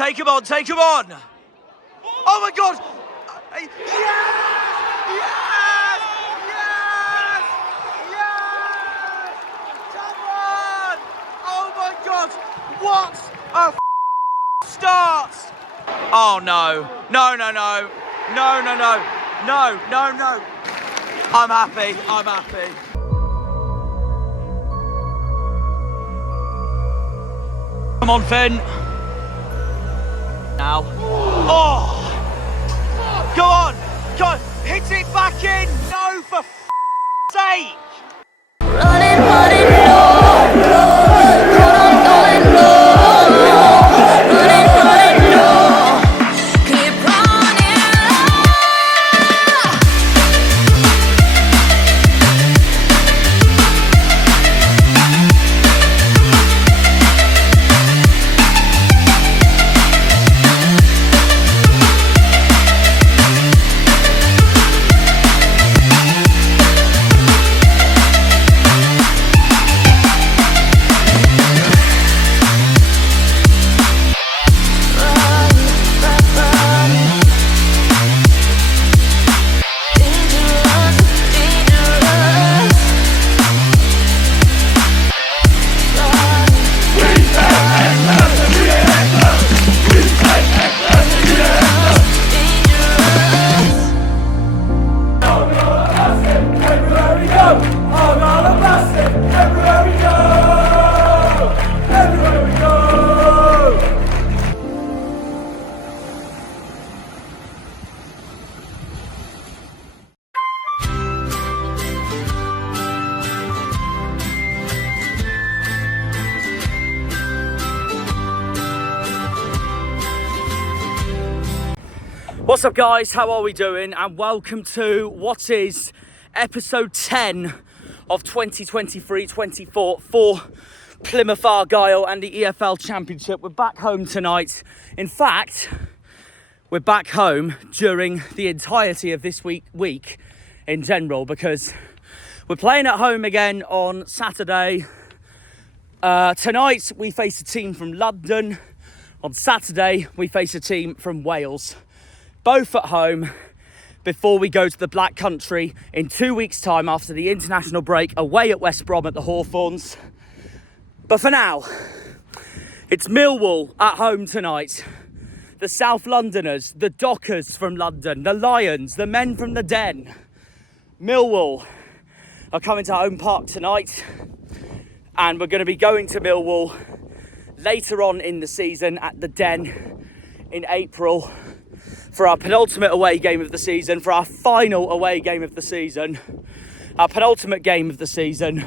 Take him on, take him on. Oh my God. Yes! Yes! Yes! Yes! Come on! Oh my God. What a start. Oh no. No, no, no. No, no, no. No, no, no. I'm happy. I'm happy. Come on, Finn. Now. Oh! Go on! Go on! Hit it back in! No, for sake! Running, running, no, no, going, no, running, running, no, keep running, What's up, guys? How are we doing? And welcome to what is episode 10 of 2023-24 for Plymouth Argyle and the EFL Championship. We're back home tonight. In fact, we're back home during the entirety of this week in general, because we're playing at home again on Saturday. Tonight we face a team from London. On Saturday we face a team from Wales. Both at home before we go to the Black Country in 2 weeks' time after the international break, away at West Brom at the Hawthorns. But for now, it's Millwall at home tonight. The South Londoners, the Dockers from London, the Lions, the men from the Den. Millwall are coming to Home Park tonight, and we're going to be going to Millwall later on in the season at the Den in April for our penultimate away game of the season, for our final away game of the season, our penultimate game of the season.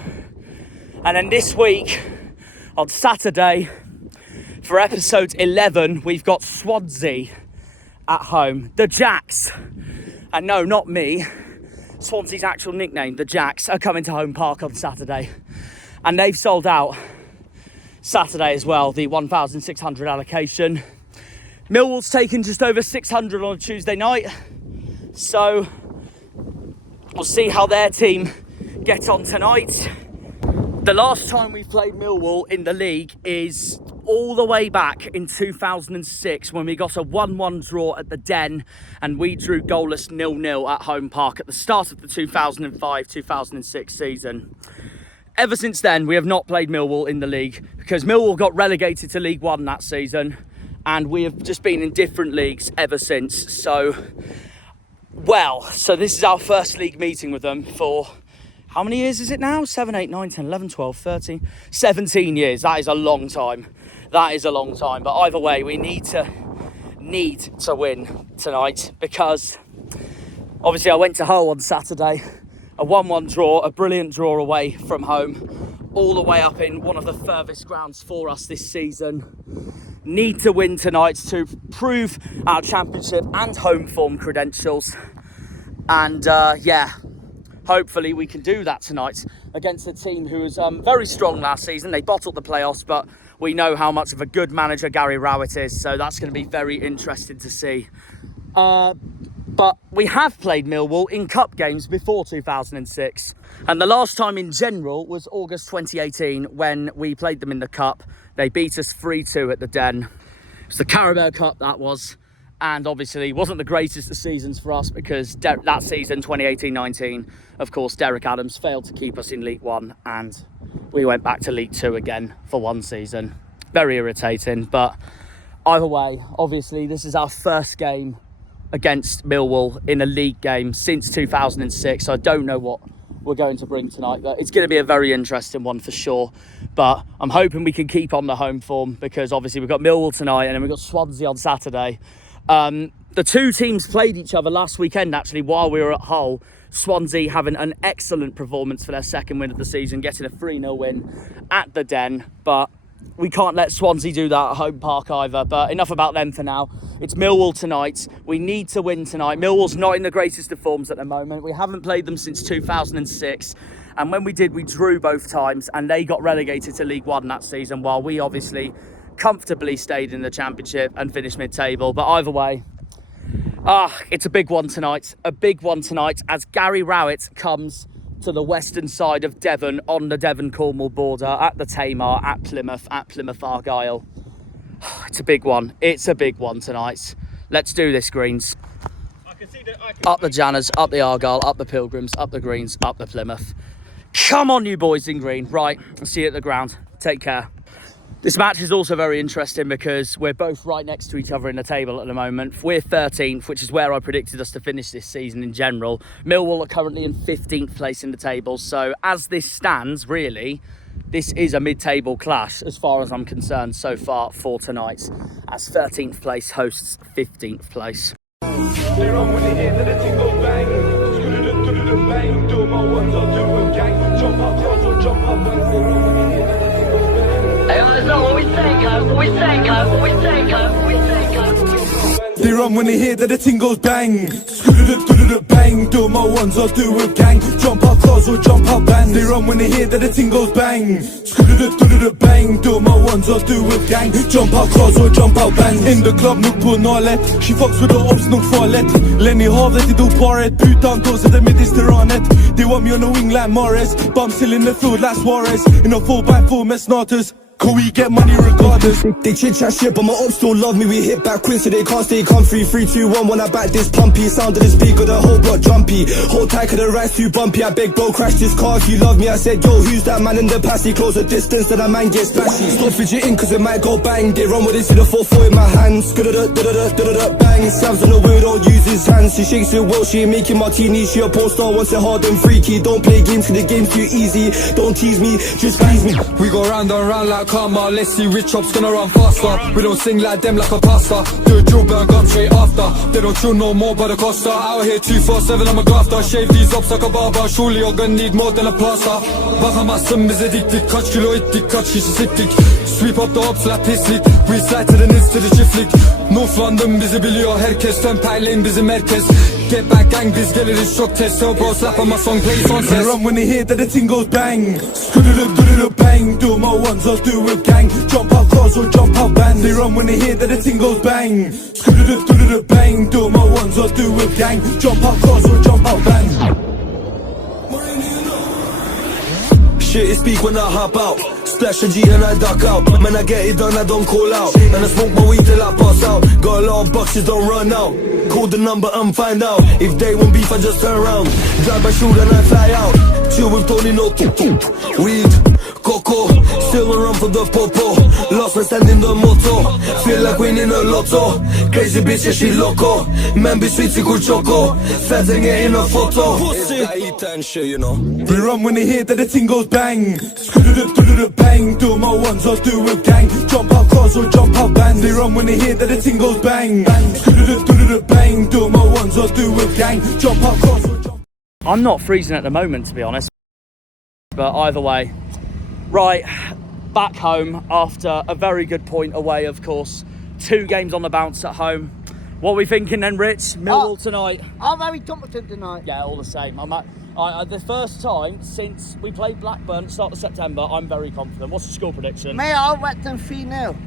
And then this week, on Saturday, for episode 11, we've got Swansea at home. The Jacks, and no, not me, Swansea's actual nickname, the Jacks, are coming to Home Park on Saturday. And they've sold out Saturday as well, the 1,600 allocation. Millwall's taken just over 600 on a Tuesday night, so we'll see how their team get on tonight. The last time we played Millwall in the league is all the way back in 2006, when we got a 1-1 draw at the Den and we drew goalless 0-0 at Home Park at the start of the 2005-2006 season. Ever since then, we have not played Millwall in the league because Millwall got relegated to League One that season, and we have just been in different leagues ever since. So this is our first league meeting with them for, how many years is it now? 7, 8, 9, 10, 11, 12, 13, 17 years. That is a long time. That is a long time. But either way, we need to win tonight, because obviously I went to Hull on Saturday. A 1-1 draw, a brilliant draw away from home, all the way up in one of the furthest grounds for us this season. Need to win tonight to prove our championship and home form credentials. And hopefully we can do that tonight against a team who was very strong last season. They bottled the playoffs, but we know how much of a good manager Gary Rowett is, so that's going to be very interesting to see. But we have played Millwall in cup games before 2006. And the last time in general was August 2018 when we played them in the cup. They beat us 3-2 at the Den. was the Carabao Cup, that was. And obviously wasn't the greatest of seasons for us because that season, 2018-19, of course, Derek Adams failed to keep us in League One and we went back to League Two again for one season. Very irritating, but either way, obviously this is our first game against Millwall in a league game since 2006. So I don't know what we're going to bring tonight, but it's going to be a very interesting one for sure. But I'm hoping we can keep on the home form because obviously we've got Millwall tonight and then we've got Swansea on Saturday. The two teams played each other last weekend actually while we were at Hull. Swansea having an excellent performance for their second win of the season, getting a 3-0 win at the Den, but we can't let Swansea do that at home park either. But enough about them for now. It's Millwall tonight. We need to win tonight. Millwall's not in the greatest of forms at the moment. We haven't played them since 2006. And when we did, we drew both times and they got relegated to League One that season while we obviously comfortably stayed in the Championship and finished mid-table. But either way, it's a big one tonight. A big one tonight as Gary Rowett comes to the western side of Devon on the Devon-Cornwall border at the Tamar at Plymouth Argyle. It's a big one. It's a big one tonight. Let's do this, Greens. Up the Janners, up the Argyle, up the Pilgrims, up the Greens, up the Plymouth. Come on, you boys in green. Right, I'll see you at the ground. Take care. This match is also very interesting because we're both right next to each other in the table at the moment. We're 13th, which is where I predicted us to finish this season in general. Millwall are currently in 15th place in the table. So as this stands, really, this is a mid-table clash as far as I'm concerned so far for tonight. As 13th place hosts 15th place. They run when they hear that the ting goes bang. Bang, do my ones, I'll do a gang. Jump out cars or jump out bands. They run when they hear that the ting goes bang. Bang, do my ones, I'll do a gang. Jump out cars or jump out bands. In the club, nuk på nalet. She fucks with the ops, nuk farlet. Lenny havet, de do paret. Putan, då sätter mitt i steranet. They want me on the wing like Morris. But I'm still in the field like Suarez. In a 4x4 med snatus. Can we get money regardless? They chit chat shit, but my ops don't love me. We hit back quick so they can't stay comfy. 3, 2, 1, when I back this plumpy. Sound of this big or the whole block jumpy. Hold tight cause the ride's too bumpy. I beg bro, crash this car if you love me. I said yo, who's that man in the past? He close the distance and that man gets bashy. Stop fidgeting cause it might go bang. They run with it, see the 4-4 in my hands. Bang, Sam's on the wheel, don't use his hands. She shakes it well, she ain't making martini. She a porn star, wants it hard and freaky. Don't play games cause the game's too easy. Don't tease me, just please me. We go round and round like karma. Let's see which op's gonna run faster. We don't sing like them like a pasta. Do a drill burn up straight after. They don't chill no more by the Costa. Out here 247 I'm a grafter. Shave these ops like a barber. Surely you're gonna need more than a plaster. Bakamazsın bize diktik. Kaç kilo ettik, kaç kişi siktik. Sweep up the ops like pislik. We slide to the nits to the çiftlik. North London bizi biliyor herkes. Temperleyin bizim herkes. Get back gang biz geliriz çok test. So bro slap on my song play on They run when they hear that the ting goes bang. Bang, do my ones, I'll do a gang. Jump out cars or jump out bands. They run when they hear that the ting goes bang. Bang, do my ones, I'll do a gang. Jump out cars or jump out bands. Shit is speak when I hop out. Splash a G and I duck out. Man, I get it done, I don't call out. And I smoke my weed till I pass out. Got a lot of boxes, don't run out. Call the number and find out. If they want beef, I just turn around. Drive my shoe and I fly out. Chill with Tony, no weed, coco. Still run for the popo. Lost my stand in the moto. Feel like winning a lotto. Crazy bitch, yeah, she loco. Man, be sweet, sick with choco. Feds and get in a photo. I eat and shit, you know. We run when they hear that the ting goes bang. Bang, do my ones, I'll do a gang. Jump out cars or jump out bands. They run when they hear that the ting goes bang. Bang, do my ones, I'll do a gang. Jump out cars or jump. I'm not freezing at the moment, to be honest. But either way, right, back home after a very good point away, of course. 2 games on the bounce at home. What are we thinking then, Rich? Millwall tonight? I'm very confident tonight. Yeah, all the same. The first time since we played Blackburn at the start of September, I'm very confident. What's the score prediction? May I wet them 3-0.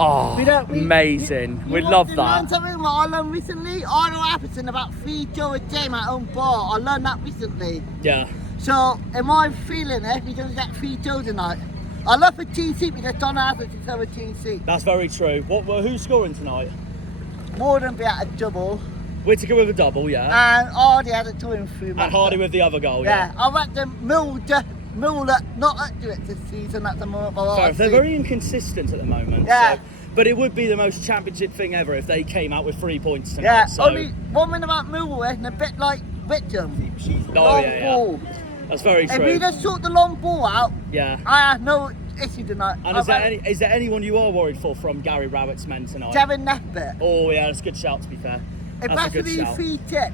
Oh, amazing. We love that. Learn something what I learned recently? I know what happens in about 3-2 a game at home bar. I learned that recently. Yeah. So, am I feeling it? We're going to get 3-2 tonight. I love a TC because Don Hazard is have a TC. That's very true. Who's scoring tonight? More than be at a double. Whittaker with a double, yeah. And Hardy had a 2 and 3. And Hardy with the other goal, yeah. I reckon Millwall not up to it this season at the moment. They're very inconsistent at the moment. Yeah. So, but it would be the most championship thing ever if they came out with 3 points tonight. Yeah, so. only one thing about Millwall is a bit like Wickham. Long ball. That's very true. If we just sort the long ball out, yeah. I have no issue tonight. And is there anyone you are worried for from Gary Rowett's men tonight? Devon Nesbitt. Oh yeah, that's a good shout to be fair. That's a good shout. 3 tips.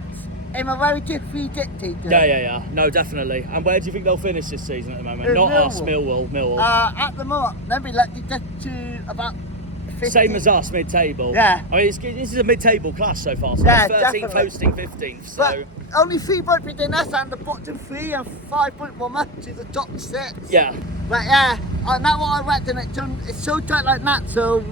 I'm a very good 3 dictator. Yeah. No, definitely. And where do you think they'll finish this season at the moment? Not us, Millwall. At the moment, they'll be lucky just to about 15. Same as us, mid-table. Yeah. I mean, this is a mid-table class so far. So yeah, 13th hosting 15th. So. But only 3 points between us and the bottom 3 and 5 points more much to the top 6. Yeah. But yeah, that's what I reckon. It's so tight like that. So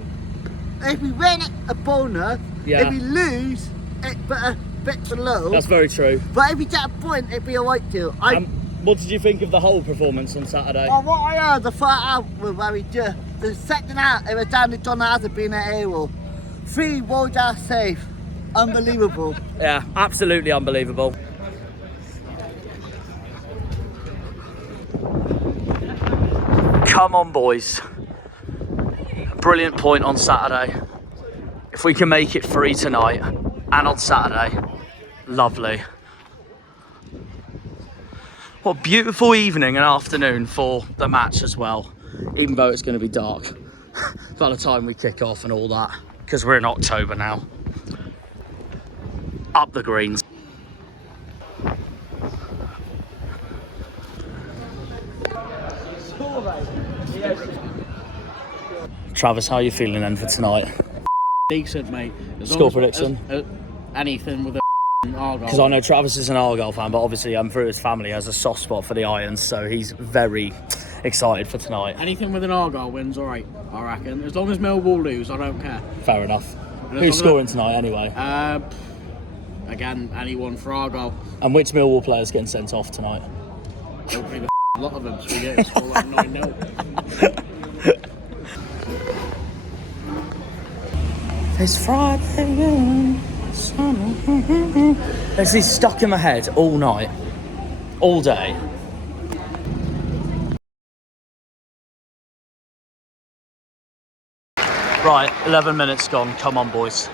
if we win it, a bonus. Yeah. If we lose, it's a bit below. That's very true. But if we get a point, it'd be alright too. What did you think of the whole performance on Saturday? Well, what I heard, the first half were very good. The second half, it was down to John Hazard being at Hero. 3 world safe. Unbelievable. Yeah, absolutely unbelievable. Come on, boys. Brilliant point on Saturday. If we can make it 3 tonight and on Saturday, lovely. What a beautiful evening and afternoon for the match as well, even though it's going to be dark by the time we kick off and all that, because we're in October now. Up the greens. Travis, how are you feeling then for tonight? Decent, mate. Score prediction? Anything with a Argyle. Because I know Travis is an Argyle fan, but obviously through his family has a soft spot for the Irons, so he's very excited for tonight. Anything with an Argyle wins, alright, I reckon. As long as Millwall lose, I don't care. Fair enough. Who's scoring tonight anyway? Again, anyone for Argyle. And which Millwall players getting sent off tonight? Hopefully a lot of them, so we get to score like 9-0. It's Friday. There's this stuck in my head all night, all day. Right, 11 minutes gone. Come on, boys.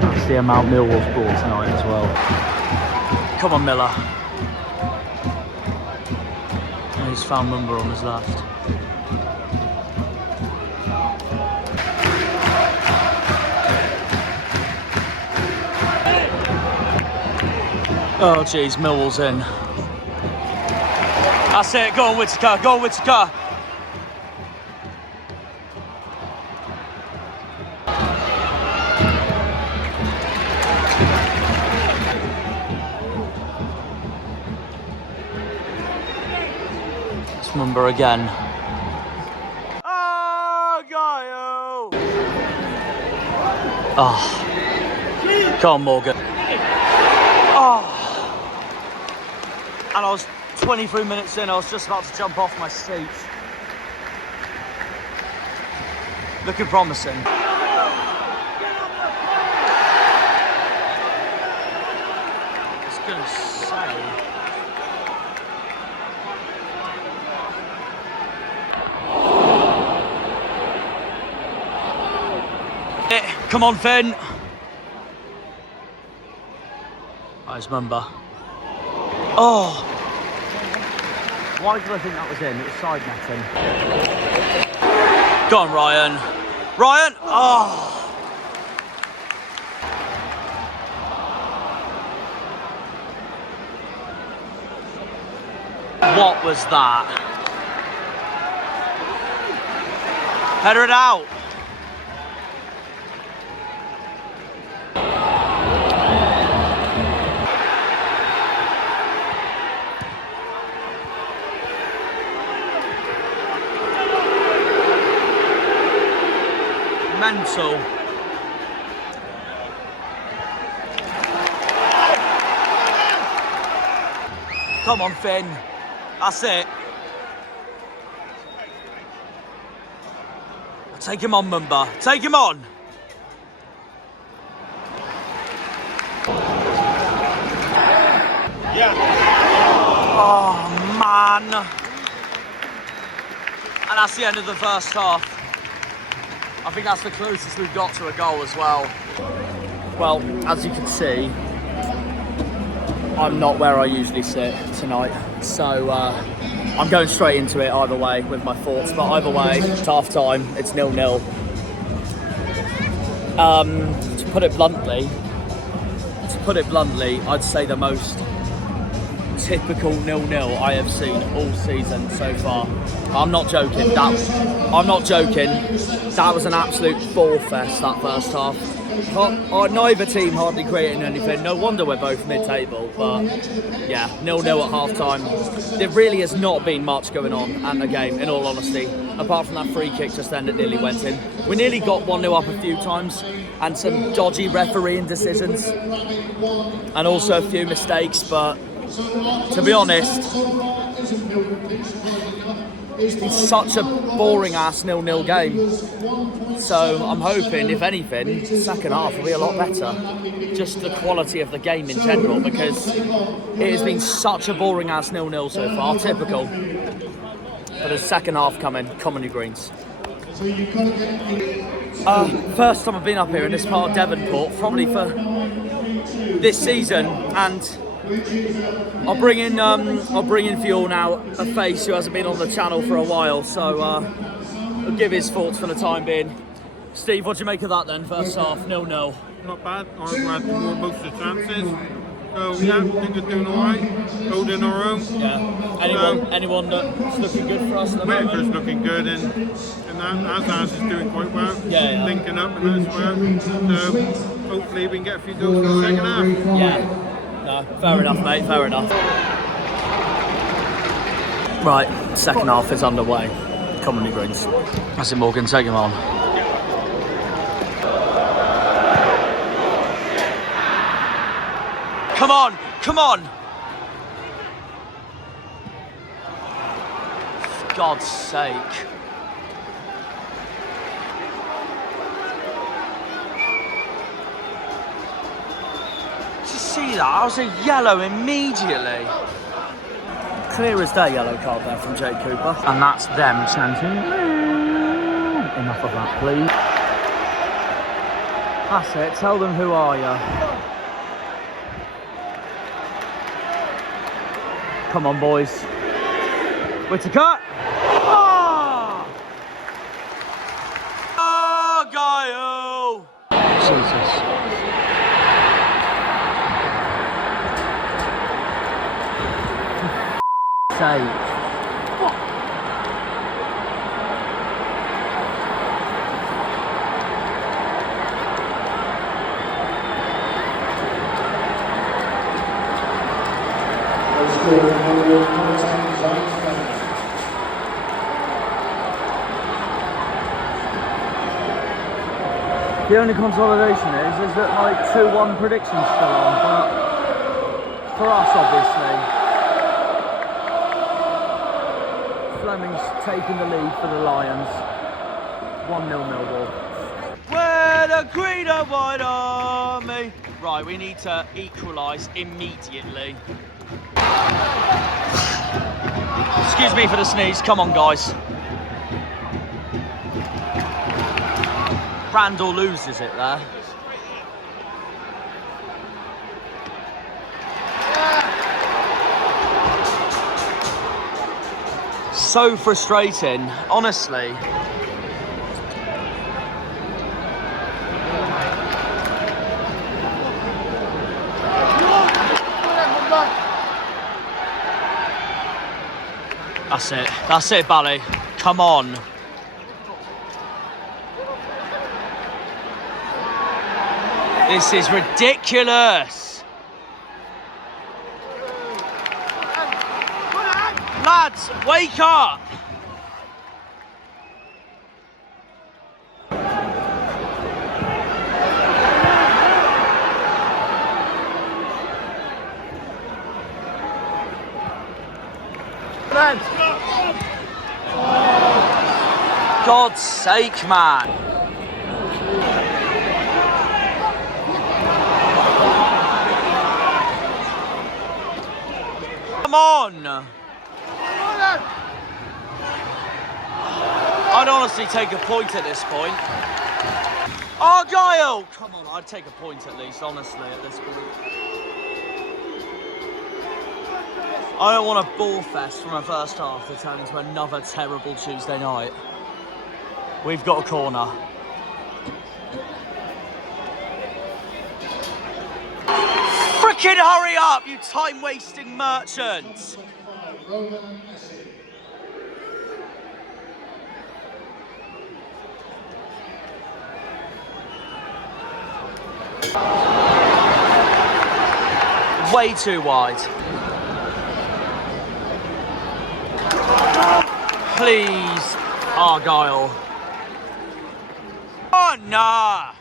That's the amount Millwall's brought tonight as well. Come on, Miller. He's found Mumba on his left. Oh jeez, Millwall's in. That's it, go on Whittaker, go on Whittaker. It's Mumba again. Argyle! Oh. Come on, Morgan. Oh. And I was 23 minutes in, I was just about to jump off my seat. Looking promising. I was gonna say. Come on, Finn. Nice Mumba. Oh! Why did I think that was in? It was side netting. Go on, Ryan. Ryan! Oh! What was that? Header it out. Mental. Come on, Finn. That's it. Take him on, Mumba. Take him on. Yeah. Oh, man. And that's the end of the first half. I think that's the closest we've got to a goal as well. Well, as you can see, I'm not where I usually sit tonight. So I'm going straight into it either way with my thoughts. But either way, it's half time, it's 0-0. To put it bluntly, I'd say the most typical 0-0 I have seen all season so far. I'm not joking. That was an absolute ball fest, that first half. Neither team hardly creating anything. No wonder we're both mid-table. But yeah, 0-0 at half-time. There really has not been much going on in the game, in all honesty. Apart from that free kick just then that nearly went in. We nearly got 1-0 up a few times, and some dodgy refereeing decisions, and also a few mistakes. But to be honest, it's been such a boring ass 0-0 game. So I'm hoping, if anything, the second half will be a lot better. Just the quality of the game in general, because it has been such a boring ass 0-0 so far, typical. But the second half coming, Comedy Greens. First time I've been up here in this part of Devonport, probably for this season, and I'll bring in for you all now a face who hasn't been on the channel for a while, so I'll give his thoughts for the time being. Steve, what do you make of that then, first half, 0-0? Not bad. I'm glad to won most of the chances. So yeah, I think we're doing alright. Holding our own. Yeah. Anyone that's looking good for us at the moment? Whitaker's looking good, and Azaz is doing quite well. Yeah. Linking up and as well. So hopefully we can get a few goals for the second half. Yeah. No, fair enough, mate, fair enough. Right, second half is underway. Comedy Greens. That's it, Morgan, take him on. Come on, come on! For God's sake. See that? I was a yellow immediately. Clear as day yellow card there from Jake Cooper. And that's them chanting. Enough of that, please. That's it. Tell them who are you. Come on, boys. Whitaker. Oh! Argyle! Jesus. Sake. What? The only consolidation is that like 2-1 predictions still on, but for us obviously, Fleming's taking the lead for the Lions. 1-0 Millwall. We're the Green and White Army. Right, we need to equalise immediately. Excuse me for the sneeze. Come on, guys. Randall loses it there. So frustrating, honestly. That's it, Bally. Come on. This is ridiculous. Lads, wake up! God's sake, man. Come on. I'd honestly take a point at this point. Argyle! Come on, I'd take a point at least, honestly, at this point. I don't want a ball fest from a first half to turn into another terrible Tuesday night. We've got a corner. Frickin' hurry up, you time-wasting merchants! Way too wide. Please, Argyle. Oh, nah.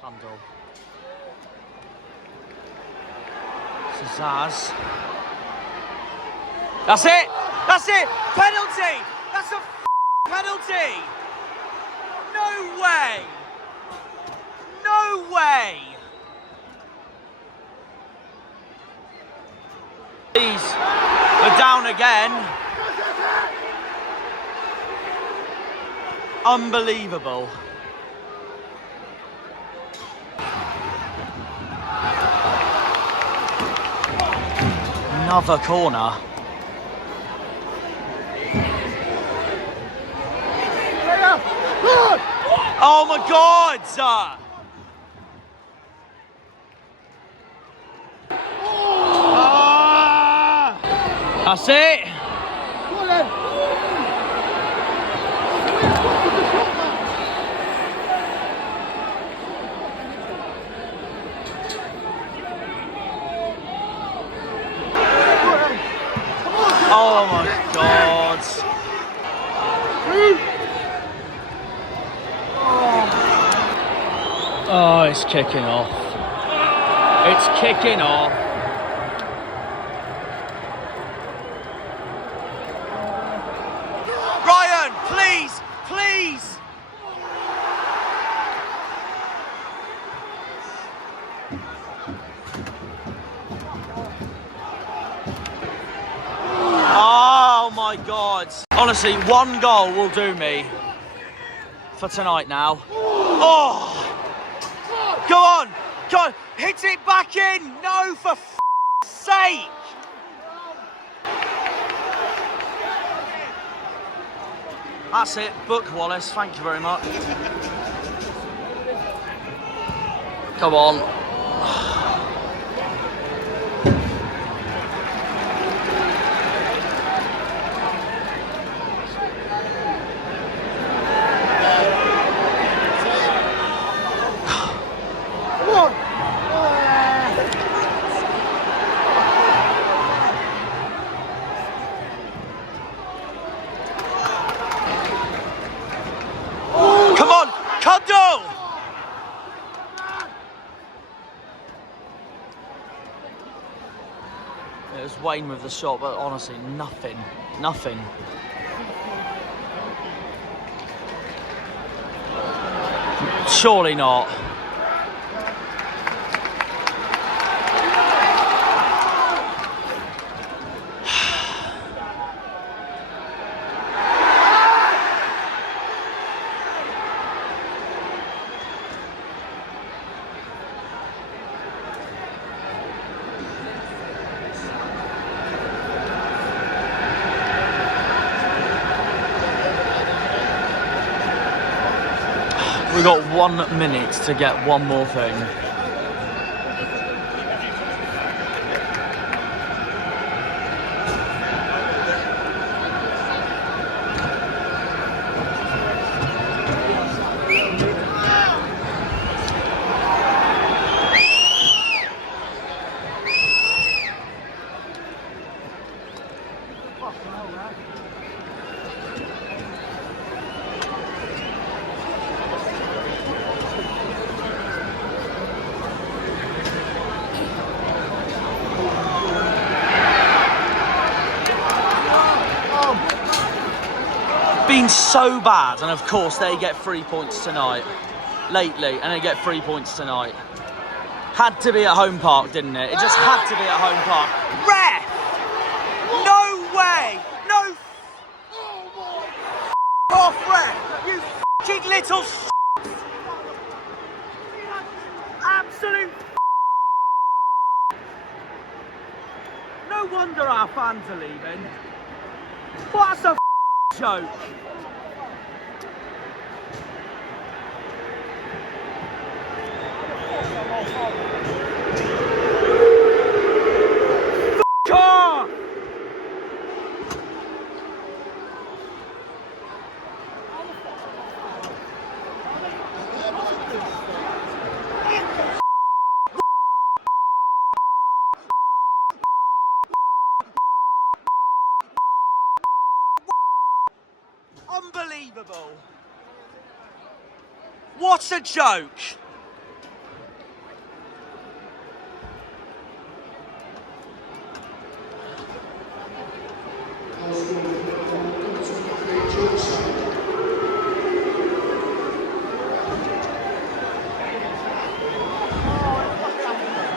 Cundle. Zaz. That's it. That's it. Penalty. That's a penalty. No way. No way. Please, we're down again. Unbelievable. Another corner. Oh my God! That's it. Oh my God. Oh, it's kicking off. It's kicking off. Ryan, please, please. Oh my God. Honestly, one goal will do me for tonight now. Oh! Go on! Go on! Hit it back in! No, for f***'s sake! That's it. Book Wallace. Thank you very much. Come on. It was Wayne with the shot, but honestly, nothing. Nothing. Surely not. We've got 1 minute to get one more thing. been so bad, and of course they get 3 points tonight. Lately, and they get 3 points tonight. Had to be at home park, didn't it? It just had to be at home park. Ref! No way! No off, ref! You f***ing little absolute no wonder our fans are leaving. What's a joke? Off! Unbelievable. What a joke.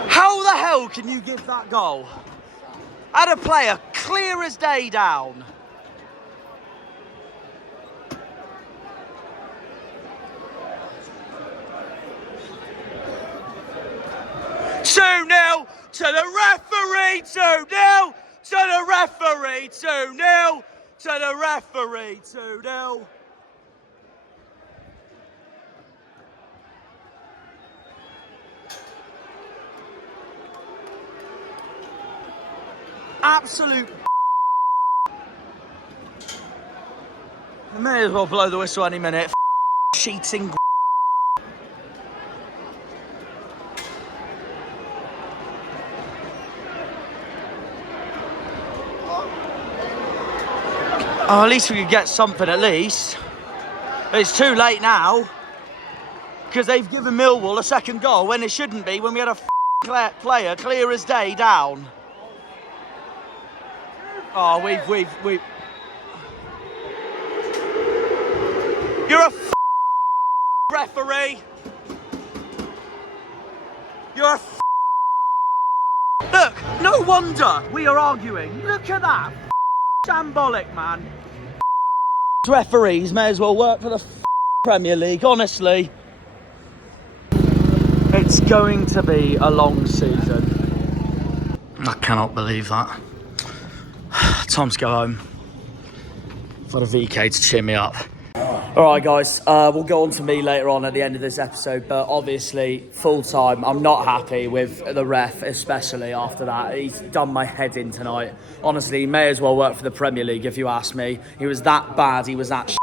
How the hell can you give that goal? Had a player clear as day down. Two 0 to the referee. 2-0 to the referee. 2-0 to the referee. 2-0. Absolute. I may as well blow the whistle any minute. Cheating. Oh, at least we could get something at least. But it's too late now. Because they've given Millwall a second goal when it shouldn't be, when we had a player clear as day down. Oh, we've... You're a referee. You're a Look, no wonder we are arguing. Look at that. Shambolic, man. Referees may as well work for the Premier League, honestly. It's going to be a long season. I cannot believe that. Time to go home. For the VK to cheer me up. Alright guys, we'll go on to me later on at the end of this episode, but obviously, full time, I'm not happy with the ref, especially after that. He's done my head in tonight. Honestly, he may as well work for the Premier League if you ask me. He was that bad, he was that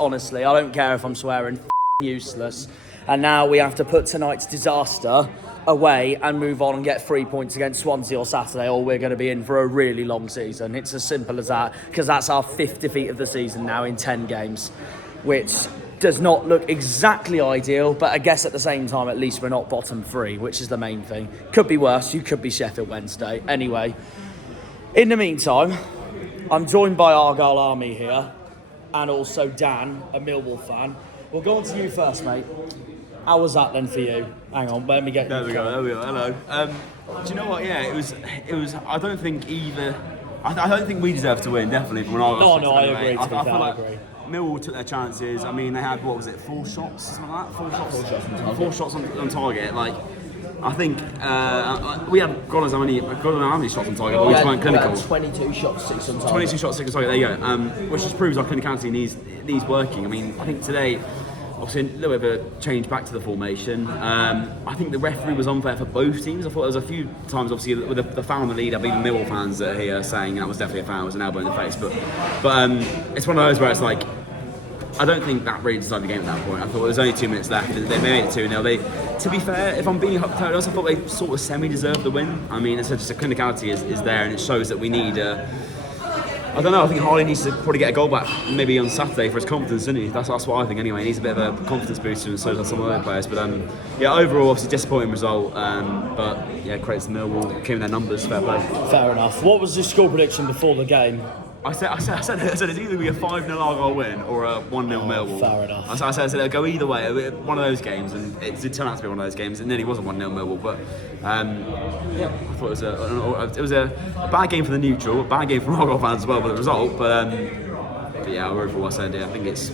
honestly. I don't care if I'm swearing, useless. And now we have to put tonight's disaster away and move on and get 3 points against Swansea or Saturday, or we're going to be in for a really long season. It's as simple as that, because that's our 5th defeat of the season now in 10 games. Which does not look exactly ideal, but I guess at the same time, at least we're not bottom 3, which is the main thing. Could be worse, you could be Sheffield Wednesday. Anyway, in the meantime, I'm joined by Argyle Army here, and also Dan, a Millwall fan. We'll go on to you first, mate. How was that then for you? Hang on, let me get... There we go, hello. Do you know what, yeah, it was. I don't think either... I don't think we deserve to win, definitely. From No, I agree, to be fair, I agree. Millwall took their chances. I mean, they had, what was it, 4 shots, something like that? 4 shots on target. Like, I think we had God knows how many shots on target, but we just weren't clinical. 22 shots, 6 on target. 22 shots, 6 on target, there you go. Which just proves our clinicality needs working. I mean, I think today, obviously a little bit of a change back to the formation. I think the referee was unfair for both teams. I thought there was a few times, obviously, with the foul on the lead, I believe the Millwall fans that are here saying that was definitely a foul, it was an elbow in the face. But it's one of those where it's like, I don't think that really decided the game at that point. I thought there was only 2 minutes left, and they made it 2-0. To be fair, if I'm being totally honest, I thought they sort of semi-deserved the win. I mean, it's just a clinicality is there, and it shows that we need I don't know, I think Harley needs to probably get a goal back maybe on Saturday for his confidence, doesn't he? That's what I think anyway. He needs a bit of a confidence booster, and so does some of the other players. But yeah, overall, obviously disappointing result. But yeah, credit to Millwall, came in their numbers, fair play. Fair enough. What was the score prediction before the game? I said it's either going to be a 5-0 Argyle win or a 1-0 Millwall. Fair enough. I said it'll go either way. One of those games, and it did turn out to be one of those games. It nearly was a 1-0 Millwall, but yeah, I thought it was a bad game for the neutral, a bad game for Argyle fans as well for the result. But yeah, overall I said I think it's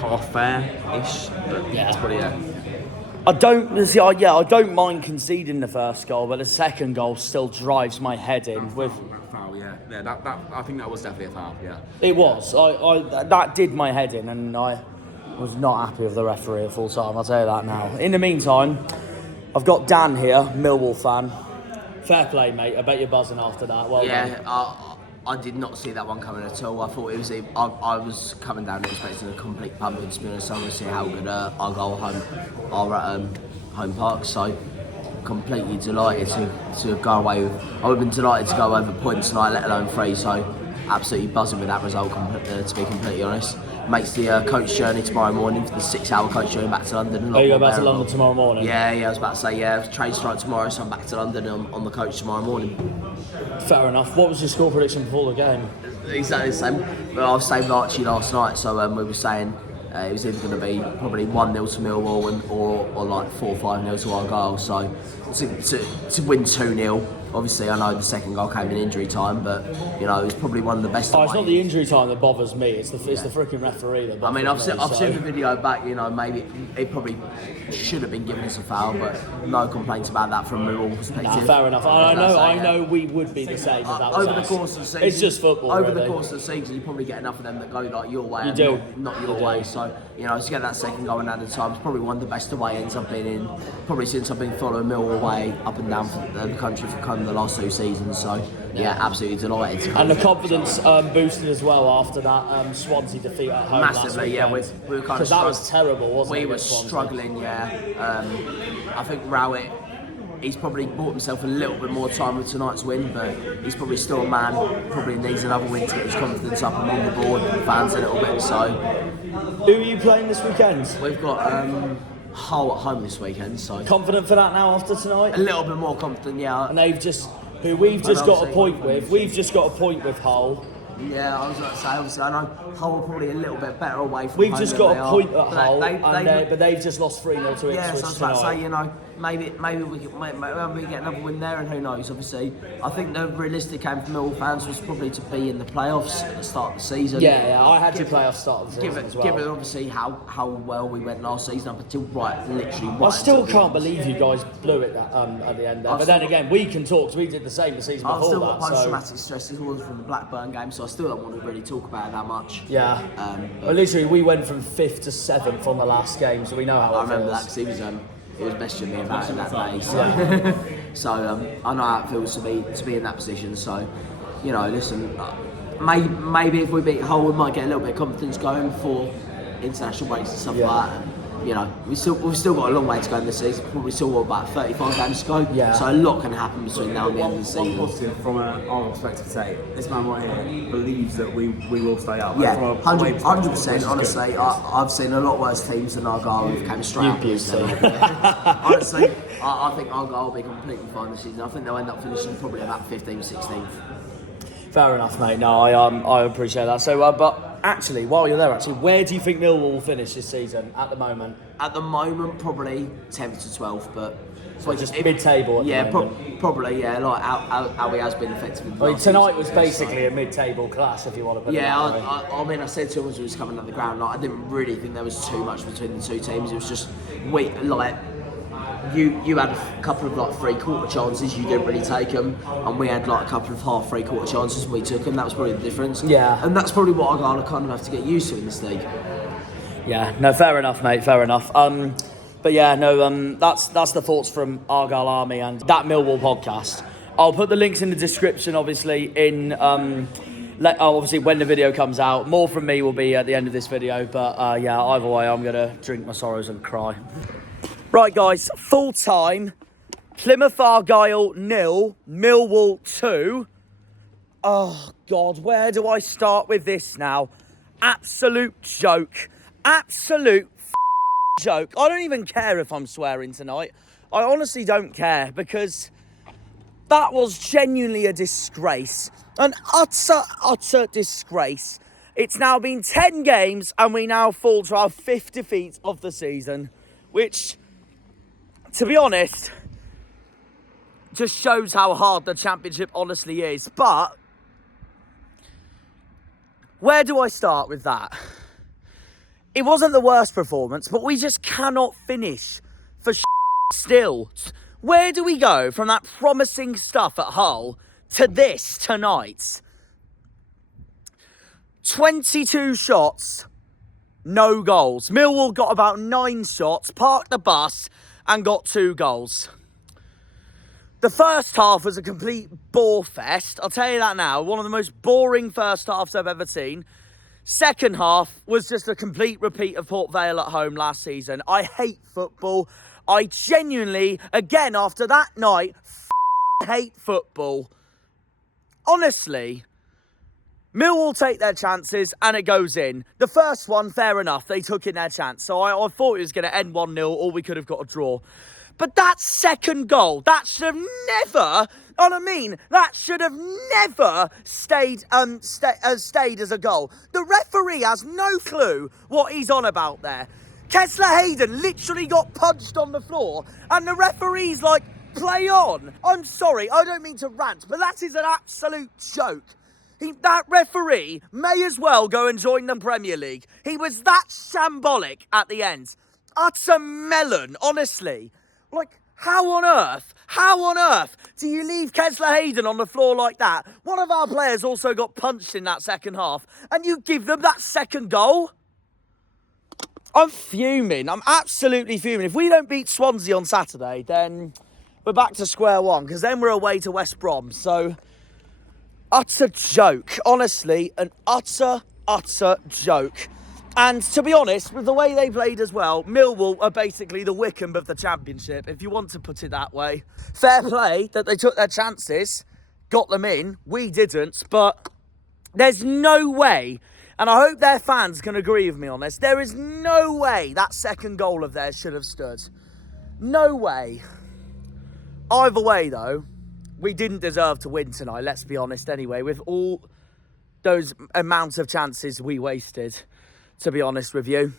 half fair-ish. But Yeah. it's probably I don't mind conceding the first goal, but the second goal still drives my head in. With foul, yeah. That I think that was definitely a foul. Yeah. it was, that did my head in, and I was not happy with the referee at full time. I'll tell you that now. In the meantime, I've got Dan here, Millwall fan. Fair play, mate. I bet you're buzzing after that. Well done. I did not see that one coming at all. I thought it was. I was coming down expecting a complete pumping, to be honest. I want to see how good Argyle are at home park. So completely delighted to go away with. I would have been delighted to go over points tonight, let alone 3. So absolutely buzzing with that result. To be completely honest, makes the coach journey tomorrow morning for the 6-hour coach journey back to London. You go back to London tomorrow morning? Yeah, I was about to say train strike tomorrow, so I'm back to London on the coach tomorrow morning. Fair enough. What was your score prediction before the game? Exactly the same. But I was saying with Archie last night, so we were saying it was either going to be probably 1-0 to Millwall or like 4-5-0 to Argyle. So to win 2-0, obviously I know the second goal came in injury time, but it was probably one of the best. It's not the injury time that bothers me. It's the freaking referee that bothers me. I've seen the video back. Maybe it probably should have been given us a foul, but no complaints about that from Millwall perspective. Nah, fair enough. I know we would be the same if that was over the course of the season. It's just football. Over really. the course of the season, you probably get enough of them that go like your way, not your You way. do. So to get that second goal in added time, it's probably one of the best away ends I've been in, probably since I've been following Millwall way up and down the country for kind of the last 2 seasons. So yeah, absolutely delighted. And the confidence boosted as well after that Swansea defeat at home massively. last weekend. We were kind of because that was terrible, wasn't it? We were struggling. I think Rowett, he's probably bought himself a little bit more time with tonight's win, but he's probably still a man. Probably needs another win to get his confidence up and on the board with the fans a little bit. So, who are you playing this weekend? We've got Hull at home this weekend. So confident for that now after tonight? A little bit more confident, yeah. And we've just got a point with. We've just got a point with Hull. Yeah, I was going to say, obviously, I know Hull are probably a little bit better away from We've home just than got they a are. point at But Hull, but they've just lost 3-0 to Ipswich yeah, so I was about to say, tonight. maybe we get another win there, and who knows? Obviously, I think the realistic aim for Millwall fans was probably to be in the playoffs at the start of the season. Yeah, I had to playoff start of the season as well. Given obviously how well we went last season up until literally right. I still can't believe you guys blew it at the end there. But then again, we can talk. We did the same the season before that. I've still got post-traumatic stress disorder from the Blackburn game, so I still don't want to really talk about it that much. Yeah. But literally, we went from 5th to 7th on the last game, so we know how it feels. I remember that because he was messaging me about it that day. So, so I know how it feels to be in that position. So, listen, maybe if we beat Hull, we might get a little bit of confidence going for international breaks and stuff like that. We've still got a long way to go in this season. Probably still got about 35 games to go. Yeah. So a lot can happen between now and the end of the season. One positive from our perspective today, this man right here believes that we will stay up. Yeah, 100%. Honestly, I've seen a lot worse teams than Argyle who came straight up. Honestly, I think Argyle will be completely fine this season. I think they'll end up finishing probably about 15th, 16th. Fair enough, mate. No, I appreciate that. So, but actually, while you're there, where do you think Millwall will finish this season at the moment? At the moment, probably 10th to 12th, but so just mid-table. Probably, yeah. Like how he has been effective. Tonight was basically a mid-table clash, if you want to put it that way. I said to him as we was coming up the ground, I didn't really think there was too much between the two teams. It was just you had a couple of three-quarter chances, you didn't really take them, and we had a couple of half three-quarter chances and we took them. That was probably the difference. Yeah. And that's probably what Argyle kind of have to get used to in this league. Yeah, no, fair enough, mate, fair enough. But yeah, no, that's the thoughts from Argyle Army and that Millwall podcast. I'll put the links in the description, obviously, obviously when the video comes out. More from me will be at the end of this video, but yeah, either way, I'm going to drink my sorrows and cry. Right, guys, full time, Plymouth Argyle 0, Millwall 2. Oh, God, where do I start with this now? Absolute joke. Absolute joke. I don't even care if I'm swearing tonight. I honestly don't care because That was genuinely a disgrace. An utter disgrace. It's now been 10 games and we now fall to our 5th defeat of the season, which, to be honest, just shows how hard the Championship honestly is. But where do I start with that? It wasn't the worst performance, but we just cannot finish for still. Where do we go from that promising stuff at Hull to this tonight? 22 shots, no goals. Millwall got about 9 shots, parked the bus and got 2 goals. The first half was a complete bore fest. I'll tell you that now. One of the most boring first halves I've ever seen. Second half was just a complete repeat of Port Vale at home last season. I hate football. I genuinely, again, after that night, hate football. Honestly, Millwall take their chances and it goes in. The first one, fair enough, they took in their chance. So I thought it was going to end 1-0 or we could have got a draw. But that second goal, that should have never, that should have never stayed as a goal. The referee has no clue what he's on about there. Kessler Hayden literally got punched on the floor and the referee's like, play on. I'm sorry, I don't mean to rant, but that is an absolute joke. That referee may as well go and join the Premier League. He was that shambolic at the end. Utter melon, honestly. Like, how on earth do you leave Kessler Hayden on the floor like that? One of our players also got punched in that second half, and you give them that second goal? I'm fuming. I'm absolutely fuming. If we don't beat Swansea on Saturday, then we're back to square one, because then we're away to West Brom. So, utter joke. Honestly, an utter joke. And to be honest, with the way they played as well, Millwall are basically the Wickham of the Championship, if you want to put it that way. Fair play that they took their chances, got them in. We didn't, but there's no way, and I hope their fans can agree with me on this, there is no way that second goal of theirs should have stood. No way. Either way, though, we didn't deserve to win tonight, let's be honest anyway, with all those amounts of chances we wasted. To be honest with you.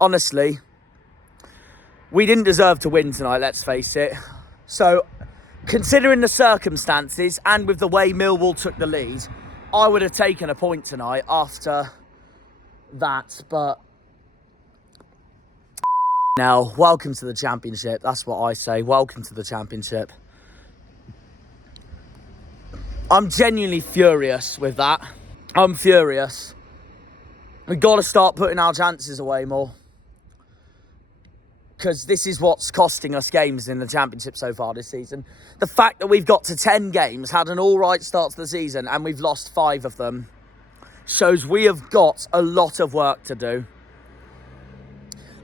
Honestly, we didn't deserve to win tonight, let's face it. So, considering the circumstances and with the way Millwall took the lead, I would have taken a point tonight after that, but now, welcome to the Championship. That's what I say. Welcome to the Championship. I'm genuinely furious with that. I'm furious. We've got to start putting our chances away more. Because this is what's costing us games in the Championship so far this season. The fact that we've got to 10 games, had an all-right start to the season, and we've lost 5 of them, shows we have got a lot of work to do.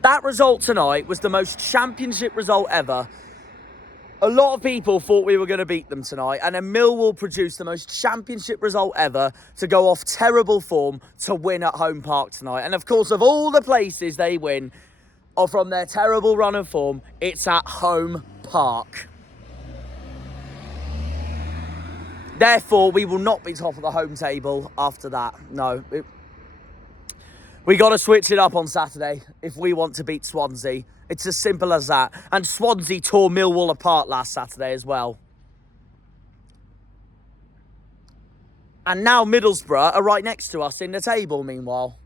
That result tonight was the most Championship result ever. A lot of people thought we were going to beat them tonight, and then Millwall produced the most Championship result ever to go off terrible form to win at home park tonight. And of course, of all the places they win or from their terrible run of form, it's at home park. Therefore, we will not be top of the home table after that. No. We got to switch it up on Saturday if we want to beat Swansea. It's as simple as that. And Swansea tore Millwall apart last Saturday as well. And now Middlesbrough are right next to us in the table, meanwhile.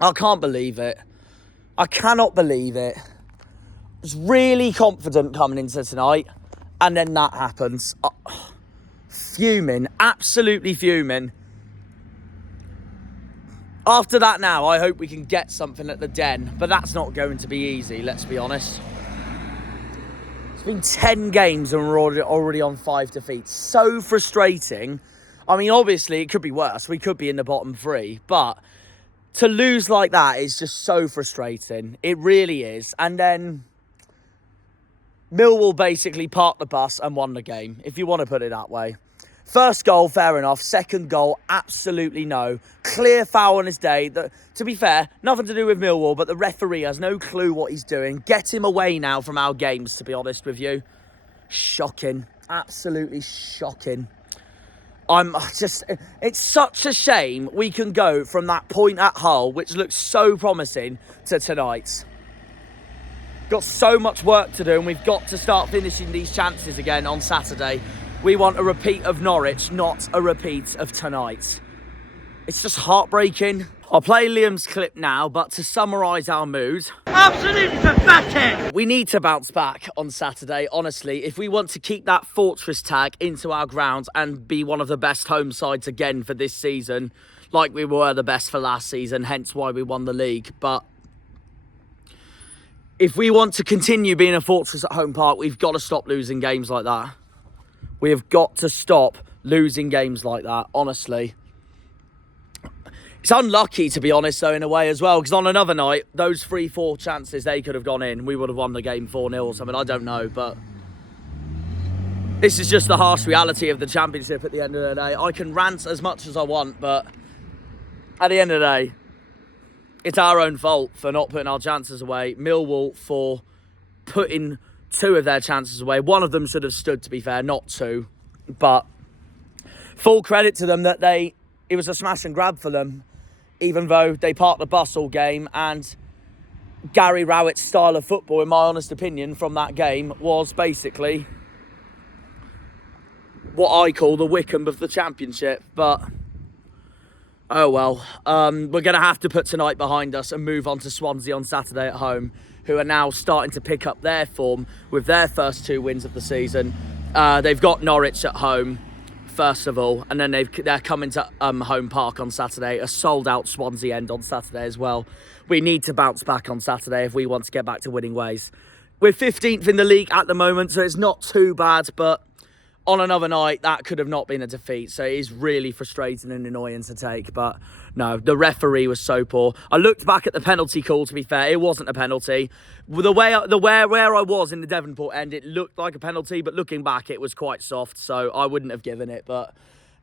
I can't believe it. I cannot believe it. I was really confident coming into tonight, and then that happens. Fuming. Absolutely fuming. After that now, I hope we can get something at the Den, but that's not going to be easy, let's be honest. It's been 10 games and we're already on 5 defeats. So frustrating. I mean, obviously, it could be worse. We could be in the bottom 3, but to lose like that is just so frustrating. It really is. And then Millwall basically parked the bus and won the game, if you want to put it that way. First goal, fair enough. Second goal, absolutely no. Clear foul on his day. To be fair, nothing to do with Millwall, but the referee has no clue what he's doing. Get him away now from our games, to be honest with you. Shocking. Absolutely shocking. It's such a shame we can go from that point at Hull, which looks so promising, to tonight. Got so much work to do, and we've got to start finishing these chances again on Saturday. We want a repeat of Norwich, not a repeat of tonight. It's just heartbreaking. I'll play Liam's clip now, but to summarise our mood... Absolutely pathetic! We need to bounce back on Saturday, honestly, if we want to keep that fortress tag into our ground and be one of the best home sides again for this season, like we were the best for last season, hence why we won the league. But if we want to continue being a fortress at Home Park, we've got to stop losing games like that. We have got to stop losing games like that, honestly. It's unlucky, to be honest, though, in a way as well, because on another night, those 3-4 chances, they could have gone in. We would have won the game 4-0 or something. I don't know, but this is just the harsh reality of the Championship at the end of the day. I can rant as much as I want, but at the end of the day, it's our own fault for not putting our chances away. Millwall for putting 2 of their chances away. One of them should have stood, to be fair, not 2. But full credit to them that it was a smash and grab for them, even though they parked the bus all game. And Gary Rowett's style of football, in my honest opinion, from that game was basically what I call the Wickham of the Championship. But oh well, we're going to have to put tonight behind us and move on to Swansea on Saturday at home, who are now starting to pick up their form with their first 2 wins of the season. They've got Norwich at home, first of all, and then they're coming to Home Park on Saturday, a sold-out Swansea end on Saturday as well. We need to bounce back on Saturday if we want to get back to winning ways. We're 15th in the league at the moment, so it's not too bad, but on another night, that could have not been a defeat. So it is really frustrating and annoying to take. But no, the referee was so poor. I looked back at the penalty call, to be fair. It wasn't a penalty. Where I was in the Devonport end, it looked like a penalty. But looking back, it was quite soft. So I wouldn't have given it. But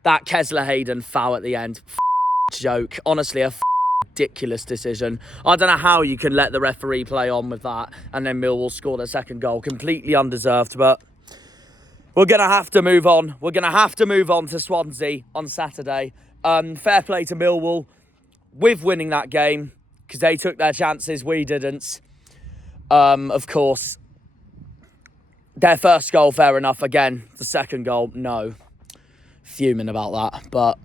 that Kessler-Hayden foul at the end, joke. Honestly, a ridiculous decision. I don't know how you can let the referee play on with that. And then Millwall score their second goal. Completely undeserved, but we're going to have to move on. We're going to have to move on to Swansea on Saturday. Fair play to Millwall with winning that game, because they took their chances, we didn't. Of course, their first goal, fair enough. Again, the second goal, no. Fuming about that. But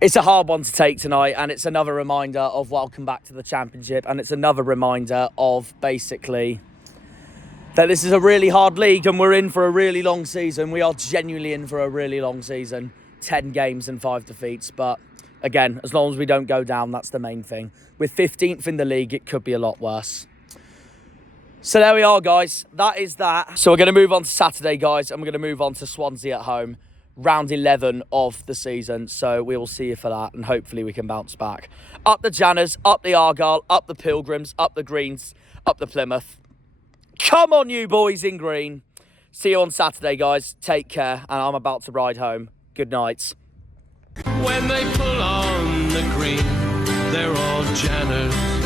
it's a hard one to take tonight, and it's another reminder of welcome back to the Championship, and it's another reminder of basically that this is a really hard league and we're in for a really long season. We are genuinely in for a really long season. 10 games and 5 defeats. But again, as long as we don't go down, that's the main thing. With 15th in the league, it could be a lot worse. So there we are, guys. That is that. So we're going to move on to Saturday, guys, and we're going to move on to Swansea at home. Round 11 of the season. So we will see you for that, and hopefully we can bounce back. Up the Janners, up the Argyle, up the Pilgrims, up the Greens, up the Plymouth. Come on, you boys in green. See you on Saturday, guys. Take care, and I'm about to ride home. Good night. When they pull on the green, they're all Janners.